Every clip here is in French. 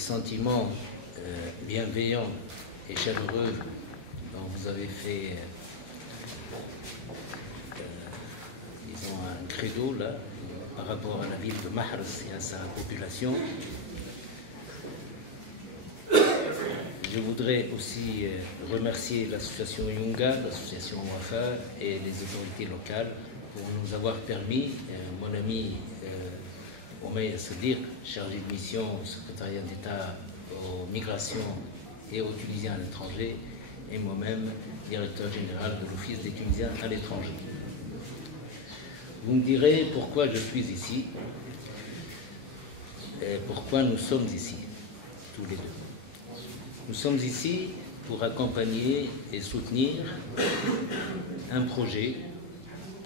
sentiments bienveillants et chaleureux dont vous avez fait, disons, un credo là, par rapport à la ville de Mahrs et à sa population. Je voudrais aussi remercier l'association Yunga, l'association Wafa et les autorités locales pour nous avoir permis, mon ami Omeya Sadiq, chargé de mission au secrétariat d'État aux migrations et aux Tunisiens à l'étranger, et moi-même, directeur général de l'Office des Tunisiens à l'étranger. Vous me direz pourquoi je suis ici, et pourquoi nous sommes ici, tous les deux. Nous sommes ici pour accompagner et soutenir un projet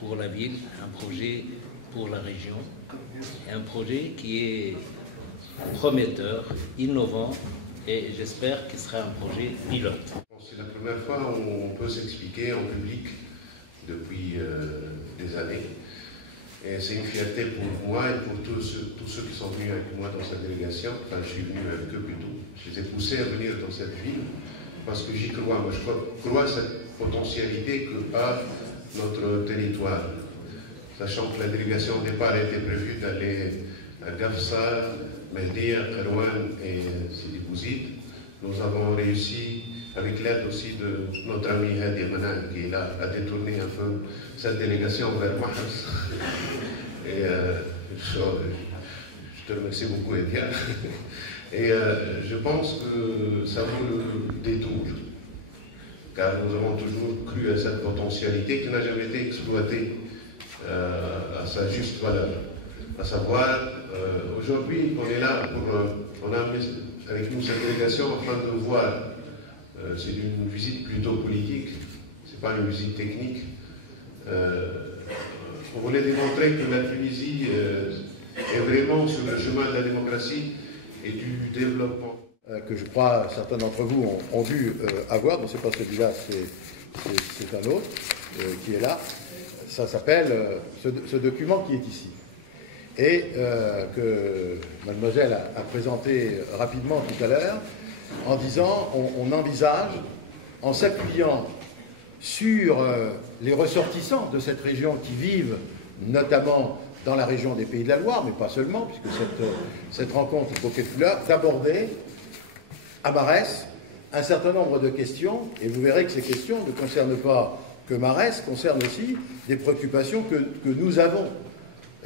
pour la ville, un projet pour la région, et un projet qui est prometteur, innovant, et j'espère qu'il sera un projet pilote. C'est la première fois où on peut s'expliquer en public depuis des années. Et c'est une fierté pour moi et pour tous ceux qui sont venus avec moi dans cette délégation. Enfin, je suis venu avec eux plutôt. Je les ai poussés à venir dans cette ville parce que j'y crois. Moi, je crois à cette potentialité que a notre territoire. Sachant que la délégation au départ était prévue d'aller à Gafsa, Meldir, Kerouan et Sidi Bouzid. Nous avons réussi, avec l'aide aussi de notre ami Hadi Manan, qui est là, à détourner un peu cette délégation vers Mahrs. Et je te remercie beaucoup, Edia. Et je pense que ça vaut le détour, car nous avons toujours cru à cette potentialité qui n'a jamais été exploitée à sa juste valeur. À savoir, aujourd'hui, on est là on a avec nous cette délégation afin de voir. C'est une visite plutôt politique, c'est pas une visite technique. On voulait démontrer que la Tunisie est vraiment sur le chemin de la démocratie et du développement. Que je crois certains d'entre vous ont dû avoir, donc c'est pas celui-là, c'est un autre qui est là. Ça s'appelle ce document qui est ici. Et que mademoiselle a présenté rapidement tout à l'heure, en disant on envisage, en s'appuyant sur les ressortissants de cette région qui vivent notamment dans la région des Pays de la Loire, mais pas seulement, puisque cette rencontre est pour Ketula, d'aborder à Marès un certain nombre de questions, et vous verrez que ces questions ne concernent pas que Marès, concernent aussi des préoccupations que nous avons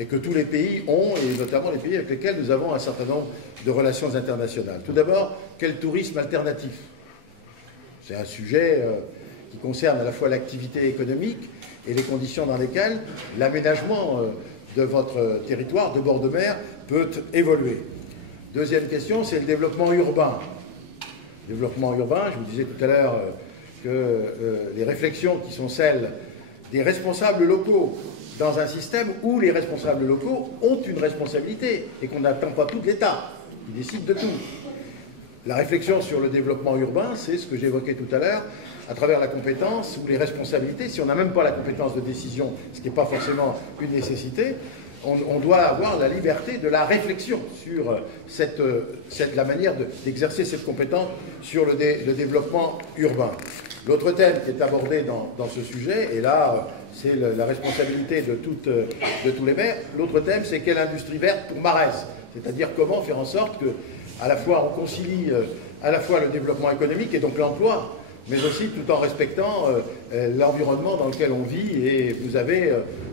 et que tous les pays ont, et notamment les pays avec lesquels nous avons un certain nombre de relations internationales. Tout d'abord, quel tourisme alternatif? C'est un sujet qui concerne à la fois l'activité économique et les conditions dans lesquelles l'aménagement de votre territoire de bord de mer peut évoluer. Deuxième question, c'est le développement urbain. Développement urbain, je vous disais tout à l'heure que les réflexions qui sont celles des responsables locaux dans un système où les responsables locaux ont une responsabilité et qu'on n'attend pas tout l'État, qui décide de tout. La réflexion sur le développement urbain, c'est ce que j'évoquais tout à l'heure, à travers la compétence ou les responsabilités. Si on n'a même pas la compétence de décision, ce qui n'est pas forcément une nécessité, on doit avoir la liberté de la réflexion sur la manière d'exercer cette compétence sur le développement urbain. L'autre thème qui est abordé dans ce sujet, et là c'est la responsabilité de tous les maires, l'autre thème c'est quelle industrie verte pour Marès, c'est-à-dire comment faire en sorte que à la fois on concilie à la fois le développement économique et donc l'emploi, mais aussi tout en respectant l'environnement dans lequel on vit, et vous avez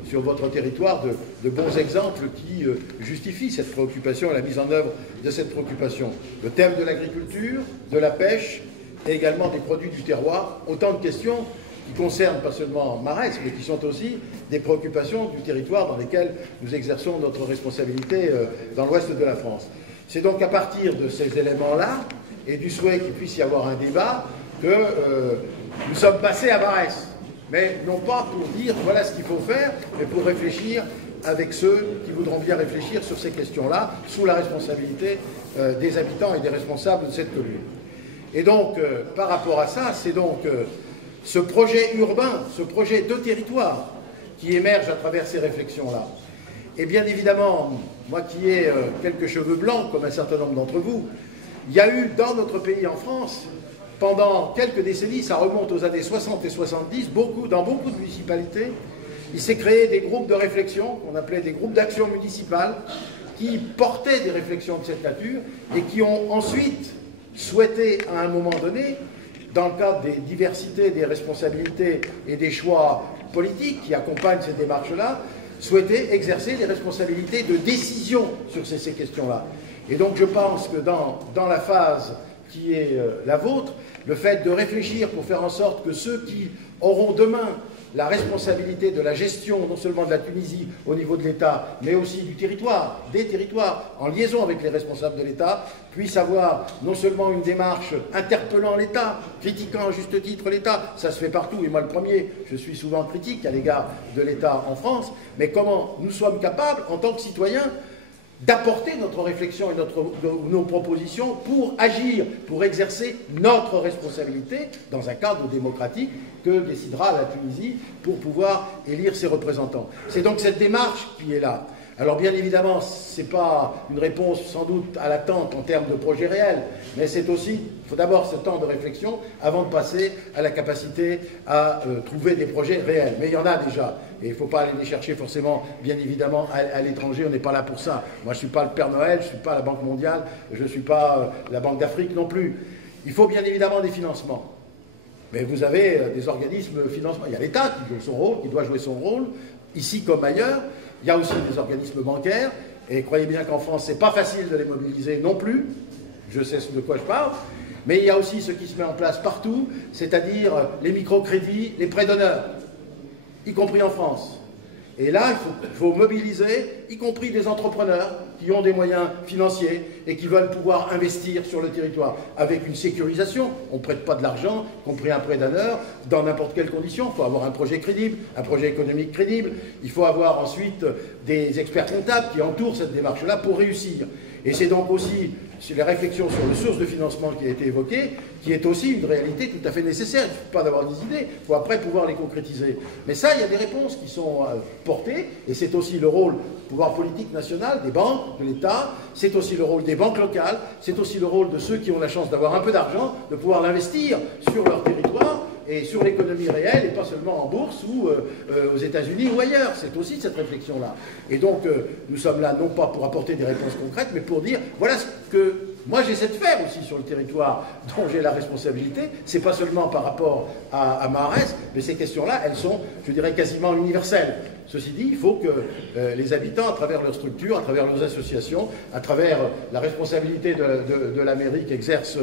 sur votre territoire de bons exemples qui justifient cette préoccupation et la mise en œuvre de cette préoccupation. Le thème de l'agriculture, de la pêche et également des produits du terroir, autant de questions qui concernent pas seulement Marès, mais qui sont aussi des préoccupations du territoire dans lesquelles nous exerçons notre responsabilité dans l'ouest de la France. C'est donc à partir de ces éléments-là et du souhait qu'il puisse y avoir un débat que nous sommes passés à Marès, mais non pas pour dire voilà ce qu'il faut faire, mais pour réfléchir avec ceux qui voudront bien réfléchir sur ces questions-là, sous la responsabilité des habitants et des responsables de cette commune. Et donc, par rapport à ça, c'est donc ce projet urbain, ce projet de territoire qui émerge à travers ces réflexions-là. Et bien évidemment, moi qui ai quelques cheveux blancs, comme un certain nombre d'entre vous, Il y a eu dans notre pays, en France, pendant quelques décennies, ça remonte aux années 60 et 70, dans beaucoup de municipalités, il s'est créé des groupes de réflexion, qu'on appelait des groupes d'action municipale, qui portaient des réflexions de cette nature et qui ont ensuite souhaité, à un moment donné, dans le cadre des diversités, des responsabilités et des choix politiques qui accompagnent ces démarches-là, souhaiter exercer des responsabilités de décision sur ces questions-là. Et donc je pense que dans la phase qui est la vôtre, le fait de réfléchir pour faire en sorte que ceux qui auront demain la responsabilité de la gestion, non seulement de la Tunisie au niveau de l'État, mais aussi du territoire, des territoires, en liaison avec les responsables de l'État, puissent avoir non seulement une démarche interpellant l'État, critiquant à juste titre l'État, ça se fait partout, et moi le premier, je suis souvent critique à l'égard de l'État en France, mais comment nous sommes capables, en tant que citoyens, d'apporter notre réflexion et nos propositions pour agir, pour exercer notre responsabilité dans un cadre démocratique que décidera la Tunisie pour pouvoir élire ses représentants. C'est donc cette démarche qui est là. Alors bien évidemment, ce n'est pas une réponse sans doute à l'attente en termes de projet réel, mais c'est aussi, il faut d'abord ce temps de réflexion avant de passer à la capacité à trouver des projets réels. Mais il y en a déjà, et il ne faut pas aller les chercher forcément, bien évidemment, à l'étranger, on n'est pas là pour ça. Moi je ne suis pas le Père Noël, je ne suis pas la Banque mondiale, je ne suis pas la Banque d'Afrique non plus. Il faut bien évidemment des financements. Mais vous avez des organismes de financement. Il y a l'État qui joue son rôle, qui doit jouer son rôle, ici comme ailleurs. Il y a aussi des organismes bancaires, et croyez bien qu'en France, ce n'est pas facile de les mobiliser non plus, je sais de quoi je parle, mais il y a aussi ce qui se met en place partout, c'est-à-dire les microcrédits, les prêts d'honneur, y compris en France. Et là, il faut mobiliser, y compris des entrepreneurs qui ont des moyens financiers et qui veulent pouvoir investir sur le territoire avec une sécurisation. On ne prête pas de l'argent, y compris un prêt d'honneur, dans n'importe quelle condition. Il faut avoir un projet crédible, un projet économique crédible. Il faut avoir ensuite des experts comptables qui entourent cette démarche-là pour réussir. Et c'est donc aussi les réflexions sur les sources de financement qui a été évoquée, qui est aussi une réalité tout à fait nécessaire. Il ne suffit pas d'avoir des idées, il faut après pouvoir les concrétiser. Mais ça, il y a des réponses qui sont portées, et c'est aussi le rôle du pouvoir politique national, des banques, de l'État, c'est aussi le rôle des banques locales, c'est aussi le rôle de ceux qui ont la chance d'avoir un peu d'argent, de pouvoir l'investir sur leur territoire, et sur l'économie réelle, et pas seulement en bourse ou aux États-Unis ou ailleurs. C'est aussi cette réflexion-là. Et donc, nous sommes là non pas pour apporter des réponses concrètes, mais pour dire, voilà ce que moi j'essaie de faire aussi sur le territoire dont j'ai la responsabilité. C'est pas seulement par rapport à Mahrez, mais ces questions-là, elles sont, je dirais, quasiment universelles. Ceci dit, il faut que les habitants, à travers leurs structures, à travers leurs associations, à travers la responsabilité de la mairie qu'exercent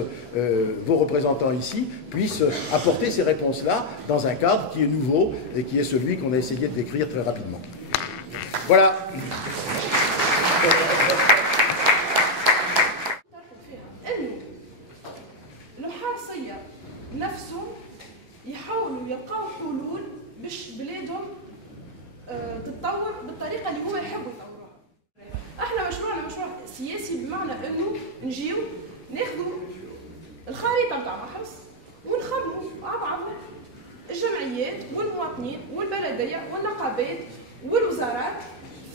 vos représentants ici, puissent apporter ces réponses-là dans un cadre qui est nouveau et qui est celui qu'on a essayé de décrire très rapidement. Voilà. تتطور بالطريقه اللي هو يحب يطورها. احنا مشروعنا مشروع سياسي بمعنى انه نجيو ناخذوا الخريطه نتاع محرز ونخدموا مع بعضنا الجمعيات والمواطنين والبلديه والنقابات والوزارات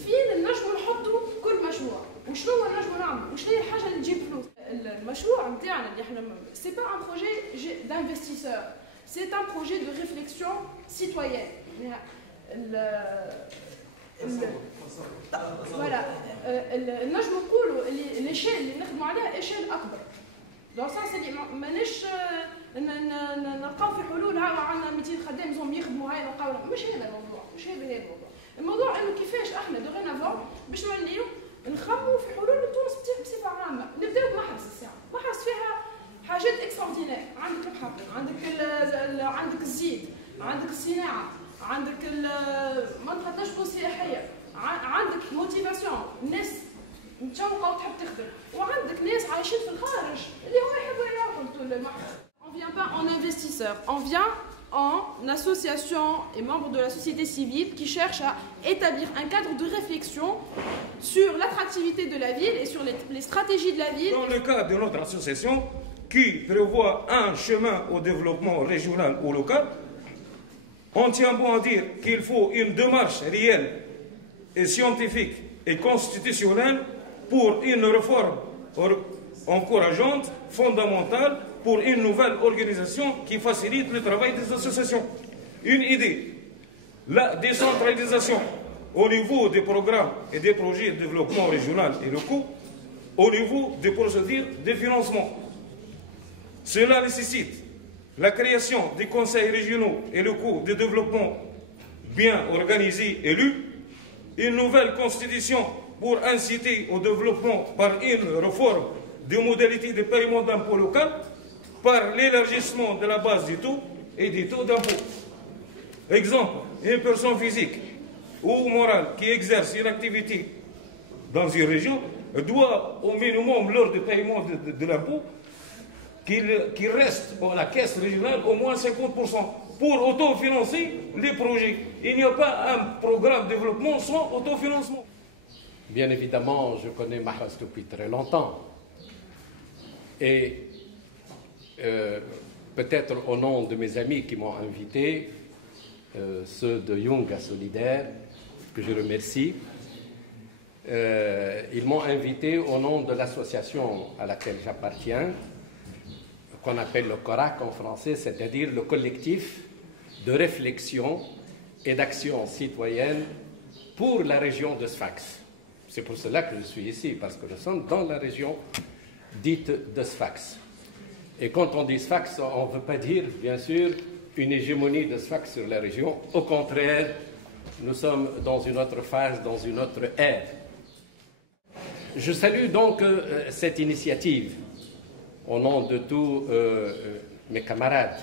فين نجموا نحطوا كل مشروع وشنو نجموا نعملوا وشنو هي الحاجه اللي تجيب فلوس. المشروع نتاعنا اللي احنا سي با ان بروجي دانفستيسور سي ان بروجي دو ريفليكسيون سيتويان. فوالا نجمو نقولوا اللي ليشيل اللي نخدموا عليها ايشيل اكبر دون سانس اللي ماناش نلقاو في حلول ها عندنا 200 خدام لازم يخدموا هاي نلقاو مش هذا الموضوع. مش هذا الموضوع انه كيفاش احنا دوغينافون باش نوليو نخمموا في حلول لتونس بصفه عامه. نبداو بمحرز الساعه. محرز فيها حاجات اكستراوردينير، عندك الحقل، عندك الزيت، عندك الصناعه، عندك منطقه نشط سياحيه، عندك موتيفاسيون، الناس متشوقه وتحب تخدم، وعندك ناس عايشين في الخارج اللي هما يحبوا يروحوا للمحرز. On vient pas en investisseur, on vient en association et membre de la société civile qui cherche à établir un cadre de réflexion sur l'attractivité de la ville et sur les stratégies de la ville. Dans le cadre de notre association qui prévoit un chemin au développement régional ou local, on tient bon à dire qu'il faut une démarche réelle et scientifique et constitutionnelle pour une réforme encourageante, fondamentale pour une nouvelle organisation qui facilite le travail des associations. Une idée, la décentralisation au niveau des programmes et des projets de développement régional et locaux, au niveau des procédures de financement. Cela nécessite la création des conseils régionaux et locaux de développement bien organisés, élus, une nouvelle constitution pour inciter au développement par une réforme des modalités de paiement d'impôts local, par l'élargissement de la base du taux et des taux d'impôt. Exemple, une personne physique ou morale qui exerce une activité dans une région doit au minimum lors du paiement de l'impôt qu'il reste à la caisse régionale au moins 50% pour autofinancer les projets. Il n'y a pas un programme de développement sans autofinancement. Bien évidemment, je connais Mahras depuis très longtemps. Et peut-être au nom de mes amis qui m'ont invité, ceux de Yunga Solidaire, que je remercie, ils m'ont invité au nom de l'association à laquelle j'appartiens, qu'on appelle le CORAC en français, c'est-à-dire le collectif de réflexion et d'action citoyenne pour la région de Sfax. C'est pour cela que je suis ici, parce que nous sommes dans la région dite de Sfax. Et quand on dit Sfax, on ne veut pas dire, bien sûr, une hégémonie de Sfax sur la région. Au contraire, nous sommes dans une autre phase, dans une autre ère. Je salue donc cette initiative au nom de tous mes camarades,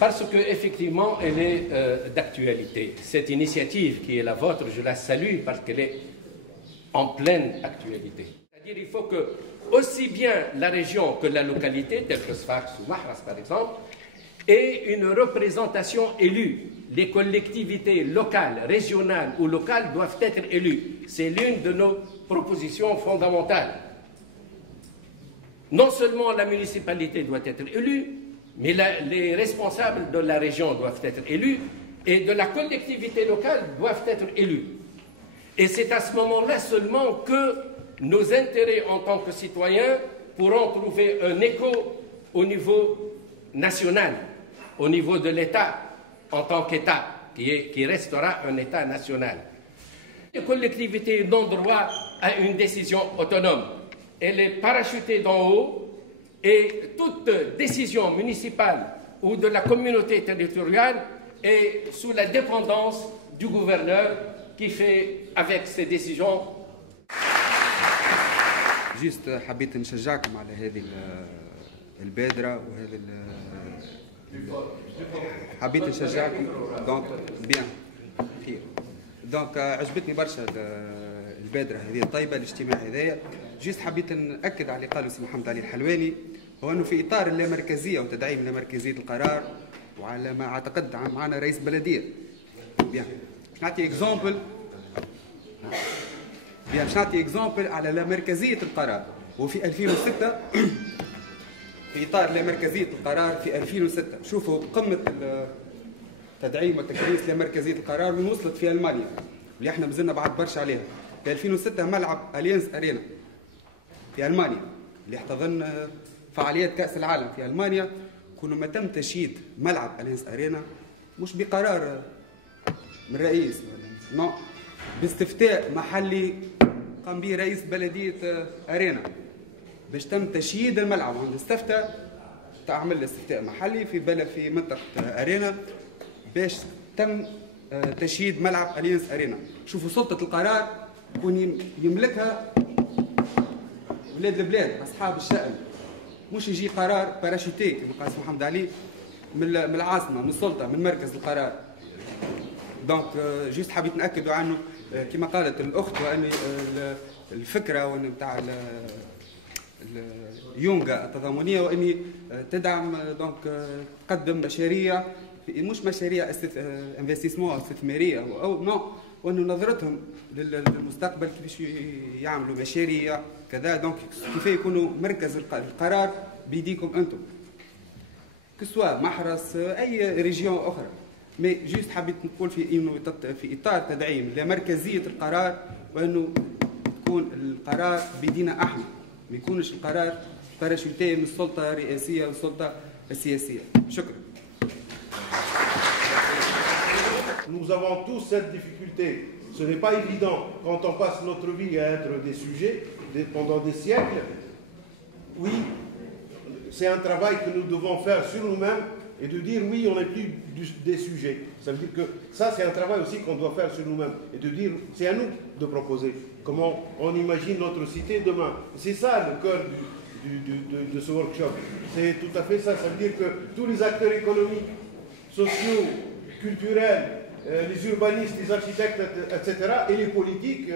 parce qu'effectivement, elle est d'actualité. Cette initiative qui est la vôtre, je la salue parce qu'elle est en pleine actualité. C'est-à-dire qu'il faut que, aussi bien la région que la localité, telle que Sfax ou Mahras par exemple, ait une représentation élue. Les collectivités locales, régionales ou locales doivent être élues. C'est l'une de nos propositions fondamentales. Non seulement la municipalité doit être élue, mais les responsables de la région doivent être élus et de la collectivité locale doivent être élus. Et c'est à ce moment-là seulement que nos intérêts en tant que citoyens pourront trouver un écho au niveau national, au niveau de l'État en tant qu'État, qui restera un État national. Les collectivités n'ont droit à une décision autonome. Elle est parachutée d'en haut et toute décision municipale ou de la communauté territoriale est sous la dépendance du gouverneur qui fait avec ses décisions. جست حبيت نشجعكم على هذه البادرة وهذا حبيت نشجعكم دونك بيان خير دونك عجبتني برشا البادرة هذه الطيبة الاجتماع هذايا جست حبيت نأكد على اللي قاله سي محمد علي الحلواني هو انه في اطار اللامركزية وتدعيم لامركزية القرار وعلى ما اعتقد معنا رئيس بلدية بيان نعطي اكزامبل باش نعطي اكزامبل على لامركزية القرار وفي 2006 في اطار لامركزية القرار في 2006 شوفوا قمة التدعيم والتكريس لامركزية القرار من وصلت في المانيا اللي احنا مازلنا بعد برشا عليها في 2006 ملعب اليانز ارينا في المانيا اللي احتضن فعاليات كأس العالم في المانيا كنا ما تم تشييد ملعب اليانز ارينا مش بقرار من رئيس نو باستفتاء محلي قام به رئيس بلدية ارينا باش تم تشييد الملعب عند استفتى تعمل استفتاء محلي في منطقة ارينا باش تم تشييد ملعب اليانز ارينا. شوفوا سلطة القرار يكون يملكها ولاد البلاد اصحاب الشأن مش يجي قرار باراشوتي كما قال محمد علي من العاصمة من السلطة من مركز القرار. دونك جيست حبيت نأكدوا عنه كما قالت الأخت وأن الفكرة وأن بتاع يونغا التضامنية وأني تدعم دونك تقدم مشاريع مش مشاريع انفستيسمون استثمارية أو نو وأنه نظرتهم للمستقبل كيفاش يعملوا مشاريع كذا دونك كيف يكونوا مركز القرار بيديكم أنتم كسوا محرس أي ريجيون أخرى. مي جيست حبيت نقول في انه في اطار تدعيم لمركزيه القرار وانه تكون القرار بيدينا احنا ما يكونش القرار باراشوتي من السلطة الرئاسية والسلطة السياسية. شكرا. Nous avons tous cette difficulté. Ce n'est pas évident quand on passe notre vie à être des sujets pendant des siècles. Oui, c'est un travail que nous devons faire sur nous-mêmes et de dire oui, on n'est plus des sujets. Ça veut dire que ça, c'est un travail aussi qu'on doit faire sur nous-mêmes et de dire, c'est à nous de proposer comment on imagine notre cité demain. C'est ça le cœur de ce workshop. C'est tout à fait ça. Ça veut dire que tous les acteurs économiques, sociaux, culturels, les urbanistes, les architectes, etc., et les politiques,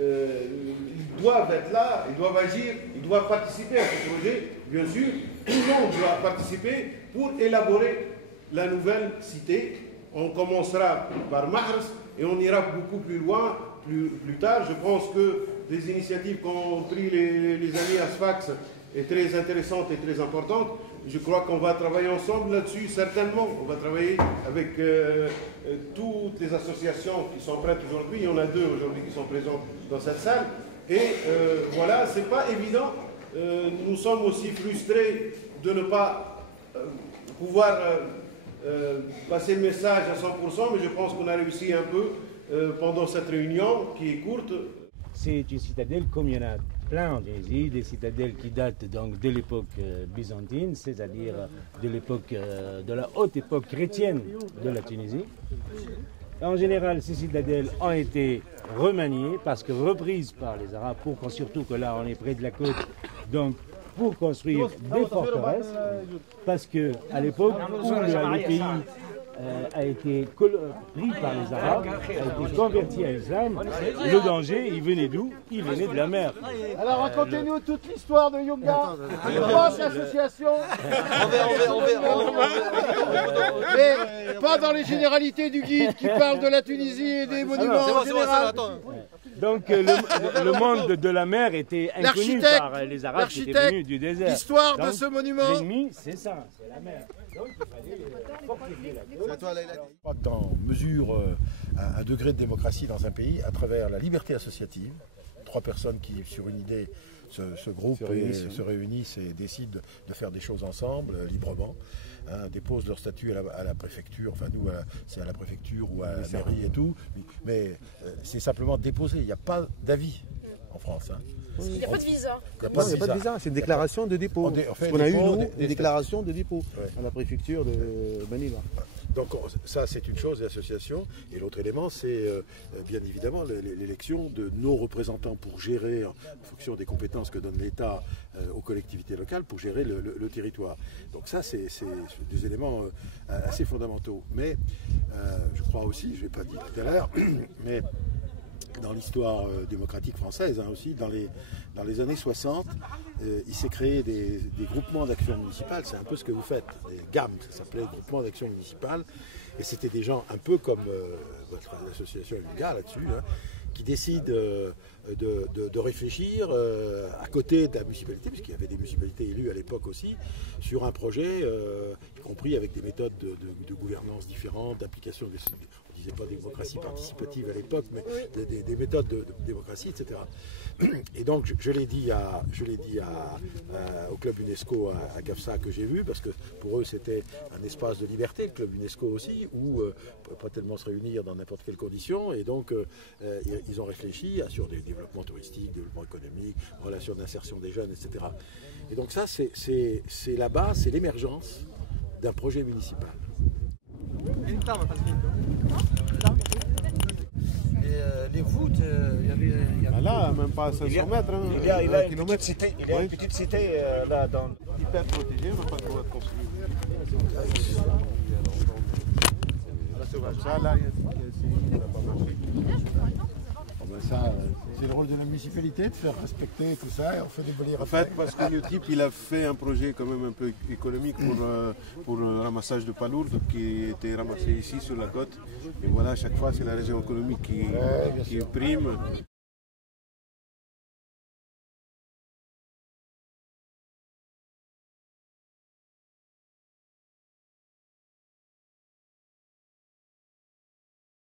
ils doivent être là, ils doivent agir, ils doivent participer à ce projet. Bien sûr, tout le monde doit participer pour élaborer la nouvelle cité. On commencera par Mars et on ira beaucoup plus loin, plus tard. Je pense que les initiatives qu'ont pris les amis à Sfax est très intéressante et très importante. Je crois qu'on va travailler ensemble là-dessus, certainement. On va travailler avec toutes les associations qui sont prêtes aujourd'hui. Il y en a 2 aujourd'hui qui sont présentes dans cette salle. Et voilà, c'est pas évident. Nous sommes aussi frustrés de ne pas pouvoir passer le message à 100%, mais je pense qu'on a réussi un peu pendant cette réunion qui est courte. C'est une citadelle comme il y en a plein en Tunisie, des citadelles qui datent donc de l'époque byzantine, c'est-à-dire de l'époque, de la haute époque chrétienne de la Tunisie. En général, ces citadelles ont été remaniées parce que reprises par les Arabes, surtout que là on est près de la côte, donc pour construire des forteresses, parce qu'à l'époque où le pays a été pris par les Arabes, a été converti à l'islam, le danger, il venait d'où? Il venait de la mer. Alors racontez-nous toute l'histoire de Yunga, une grosse association. Mais pas dans les généralités du guide qui parle de la Tunisie et des monuments en général. Donc le monde de la mer était inconnu par les Arabes qui étaient venus du désert. L'histoire de ce monument. L'ennemi, c'est ça, c'est la mer. Donc il fallait fortifier la côte. On mesure un degré de démocratie dans un pays à travers la liberté associative. 3 personnes qui, sur une idée, se groupent se réunissent et décident de faire des choses ensemble, librement. Déposent leur statut à la préfecture, enfin nous c'est à la préfecture ou à la mairie et tout, mais c'est simplement déposé, il n'y a pas d'avis en France. Il n'y a pas de visa. Il n'y a pas de visa, c'est une déclaration de dépôt. On a eu, nous, une déclaration de dépôt à la préfecture de Manila. Donc ça c'est une chose, l'association, et l'autre élément c'est bien évidemment l'élection de nos représentants pour gérer, en fonction des compétences que donne l'État aux collectivités locales, pour gérer le territoire. Donc ça c'est des éléments assez fondamentaux. Mais je crois aussi, je ne l'ai pas dit tout à l'heure, mais dans l'histoire démocratique française, aussi dans les années 60, il s'est créé des groupements d'action municipale. C'est un peu ce que vous faites, des GAM, ça s'appelait groupements d'action municipale, et c'était des gens un peu comme votre association Yunga là-dessus, qui décident de réfléchir à côté de la municipalité, puisqu'il y avait des municipalités élues à l'époque aussi, sur un projet, y compris avec des méthodes de gouvernance différentes, d'application des... On ne disait pas démocratie participative à l'époque, mais des méthodes de démocratie, etc. Et donc, je l'ai dit au club UNESCO à Gafsa que j'ai vu, parce que pour eux, c'était un espace de liberté, le club UNESCO aussi, où on ne pas tellement se réunir dans n'importe quelles conditions. Et donc, ils ont réfléchi sur des développements touristiques, développement économique, relations d'insertion des jeunes, etc. Et donc ça, c'est la base, c'est l'émergence d'un projet municipal. Les voûtes, il y avait là, même pas à 500 mètres. Hein, il y a une petite cité là dans... Hyper protégée, on n'a pas le droit de construire. Ça, là, il n'a pas marché. Ça, c'est le rôle de la municipalité de faire respecter tout ça et on fait démolir. En fait, parce que le type, il a fait un projet quand même un peu économique pour le ramassage de palourdes qui était ramassé ici sur la côte. Et voilà, à chaque fois, c'est la région économique qui prime.